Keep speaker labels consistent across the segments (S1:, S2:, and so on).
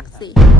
S1: ากสิ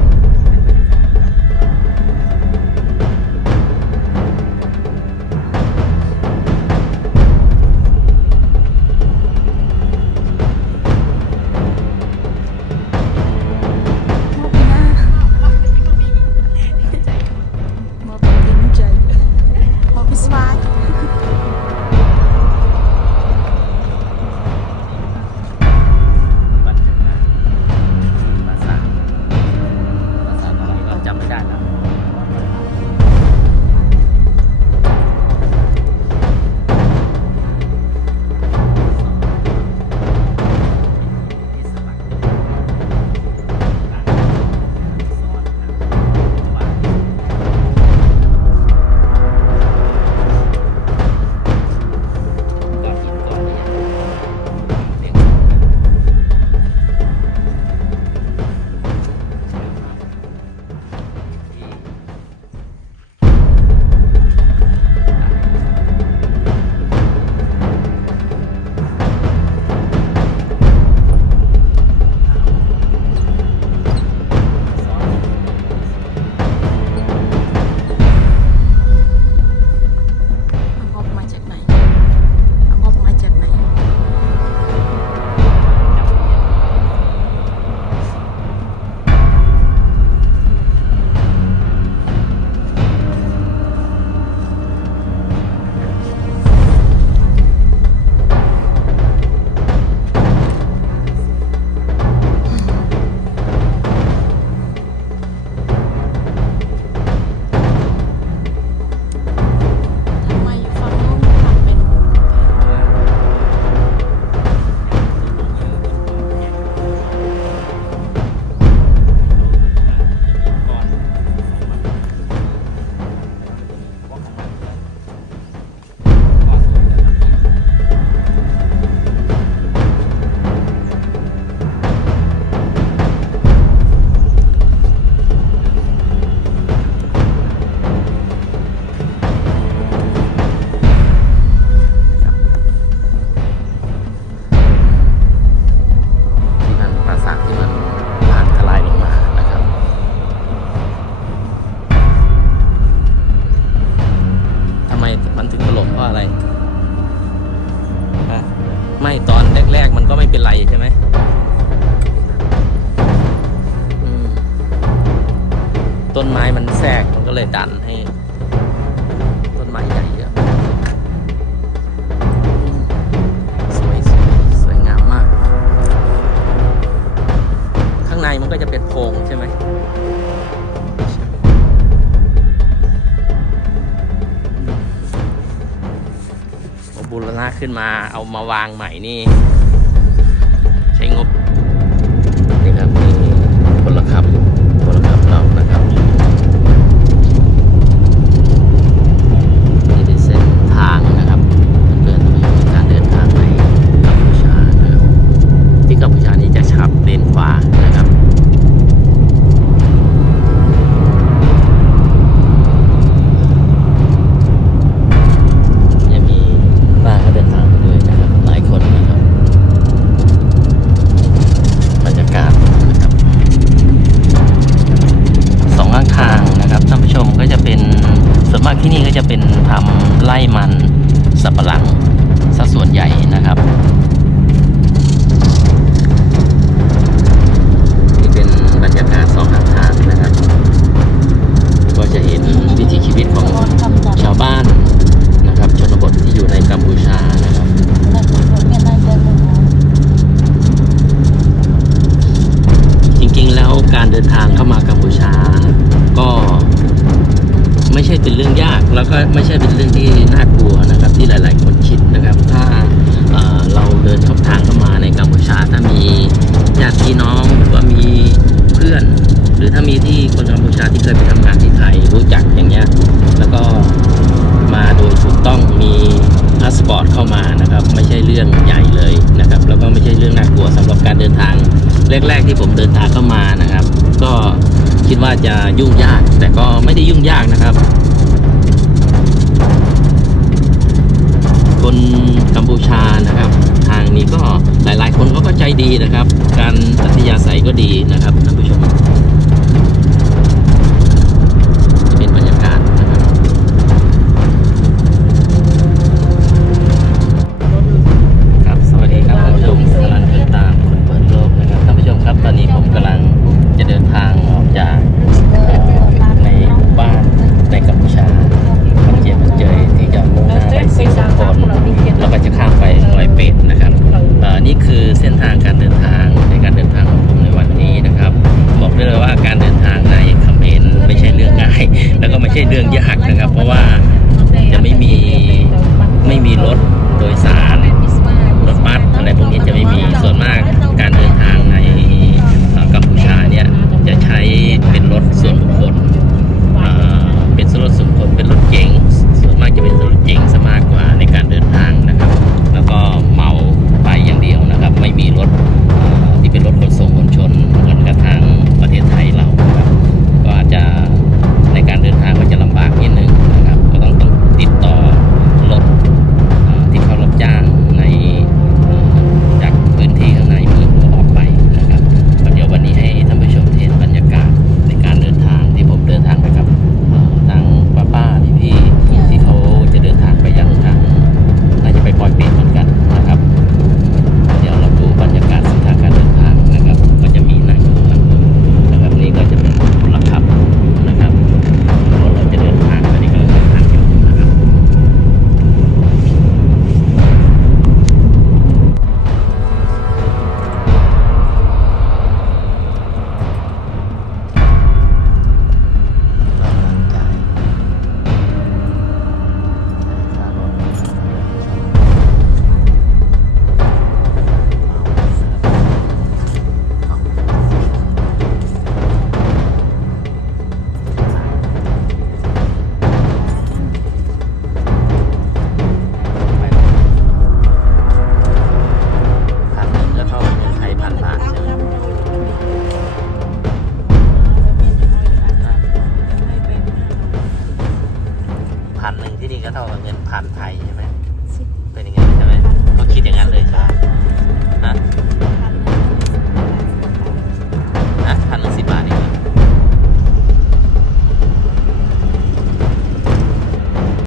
S2: ต้นไม้มันแทรกมันก็เลยดันให้ ต้นไม้ใหญ่เยอะสวยสวยสวยงามมาก ข้างในมันก็จะเป็นโพรงใช่ไหมบูรณะขึ้นมาเอามาวางใหม่นี่ ก็ไม่ใช่เป็นเรื่องที่น่ากลัวนะครับที่หลาย ๆ คนคิดนะครับ ถ้าเราเดินช่องทางเข้ามาในกัมพูชา ถ้ามีญาติพี่น้องหรือว่ามีเพื่อน หรือถ้ามีที่คนกัมพูชาที่เคยไปทำงานที่ไทยรู้จักอย่างเงี้ยแล้วก็มาโดยถูกต้องมีพาสปอร์ตเข้ามานะครับ ไม่ใช่เรื่องใหญ่เลยนะครับ แล้วก็ไม่ใช่เรื่องน่ากลัวสำหรับการเดินทางแรก ๆ ที่ผมเดินทางเข้ามานะครับ ก็คิดว่าจะยุ่งยากแต่ก็ไม่ได้ยุ่งยากนะครับ ดีนะครับ การอัธยาศัยก็ดีนะครับท่านผู้ชม่เรื่องยากนะครับ เพราะว่า
S3: จะไม่มีไม่มีรถโดยสารรถบ
S2: ัสอะไรพวกนี้จะไม่มีส่วนมากการเดินทางในกัมพูชาเนี่ยจะใช้เป็นรถส่วน ก็เท่ากับเงินพันไทยใช่ไหมเป็นอย่างนั้นใช่ไหมก็คิดอย่างนั้นเลยใช่ไหม